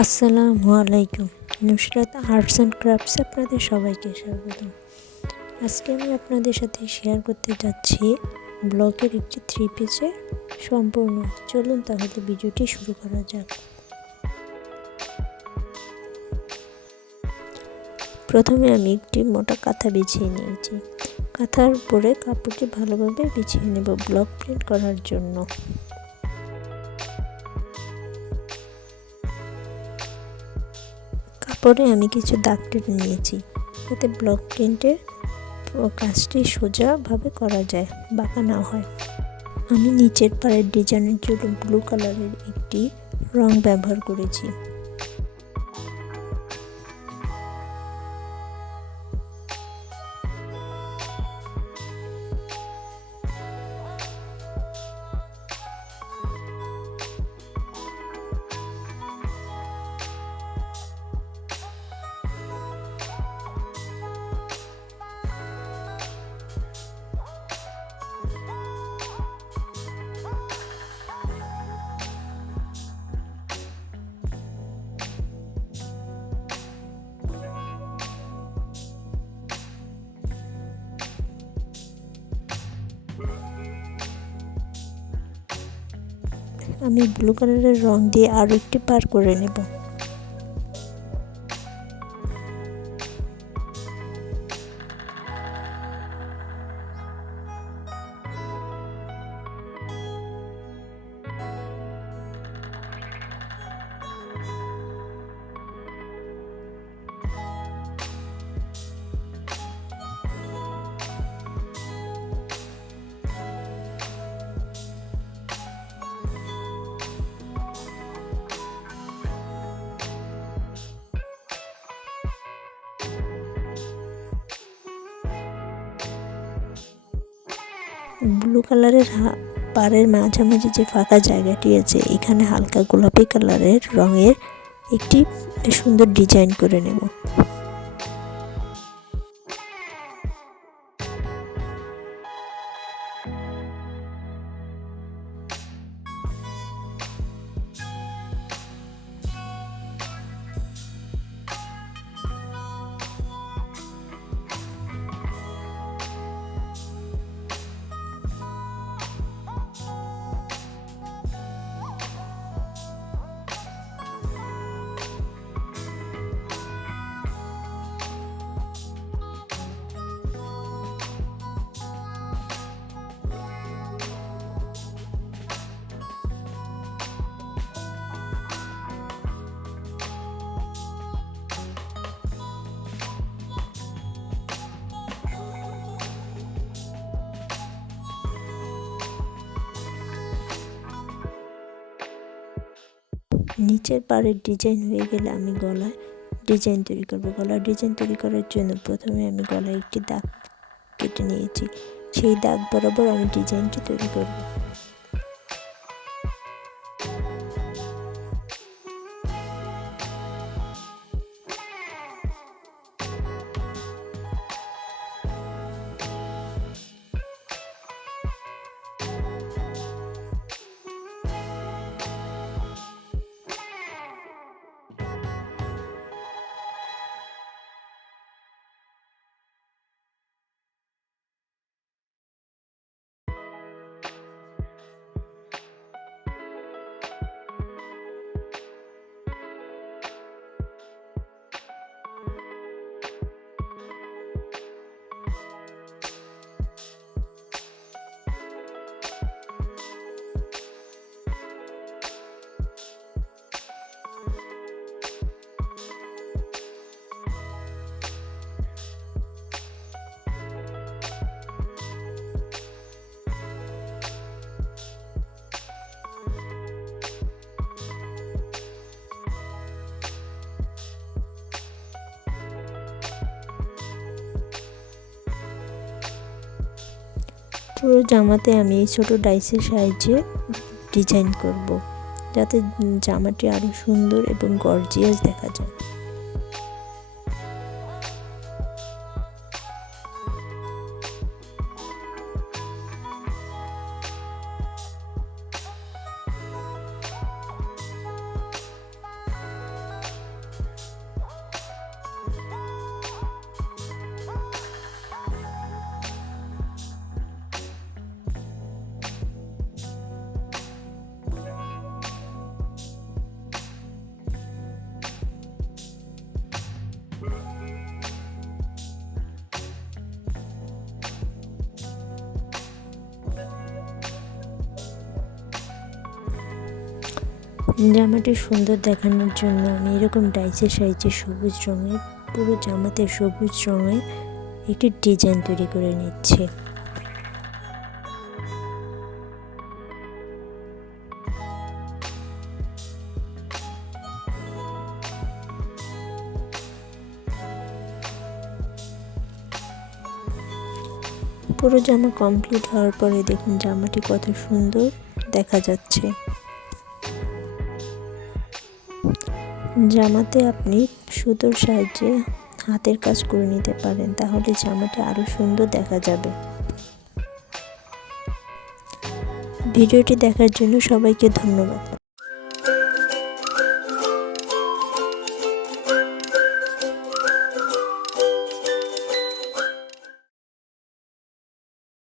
আসসালামু আলাইকুম। Nusrat arts and ক্রাফটসে আপনাদের সবাইকে স্বাগতম। আজকে আমি আপনাদের সাথে শেয়ার করতে যাচ্ছি ব্লকের একটি 3 পিসের সম্পূর্ণ। চলুন তাহলে ভিডিওটি শুরু করা যাক। প্রথমে আমি একটি মোটা কাঁথা বিছিয়ে নিয়েছি। কাঁথার উপরে কাপড়টি ভালোভাবে বিছিয়ে নেব ব্লক প্রিন্ট করার জন্য। কাপড়ে আমি কিছু দাগ টেনে নিয়েছি, যাতে ব্লক প্রিন্টের কাজটি সোজাভাবে করা যায়, বাঁকা না হয়। আমি নিচের পাড়ের ডিজাইনের জন্য ব্লু কালারের একটি রং ব্যবহার করেছি। আমি ব্লু কালারের রং দিয়ে আরও একটি পার করে নেব। ব্লু কালারের পাড়ের মাঝামাঝি যে ফাঁকা জায়গাটি আছে, এখানে হালকা গোলাপি কালারের রঙের একটি সুন্দর ডিজাইন করে নেব। নিচের পাড়ের ডিজাইন হয়ে গেলে আমি গলায় ডিজাইন তৈরি করব। গলার ডিজাইন তৈরি করার জন্য প্রথমে আমি গলায় একটি দাগ কেটে নিয়েছি। সেই দাগ বরাবর আমি ডিজাইনটি তৈরি করব। পুরো জামাতে আমি এই ছোটো ডাইসের সাহায্যে ডিজাইন করব, যাতে জামাটি আরও সুন্দর এবং গর্জিয়াস দেখা যায়। জামাটি সুন্দর দেখানোর জন্য আমি এরকম ডাইসের সাইজে সবুজ রঙের পুরো জামাতে সবুজ রঙের একটি ডিজাইন তৈরি করে নিচ্ছি। পুরো জামা কমপ্লিট হওয়ার পরে দেখুন জামাটি কত সুন্দর দেখা যাচ্ছে। জামাতে আপনি সুতোর সাহায্যে হাতের কাজ করে নিতে পারেন, তাহলে জামাটি আরো সুন্দর দেখা যাবে। ভিডিওটি দেখার জন্য সবাইকে ধন্যবাদ।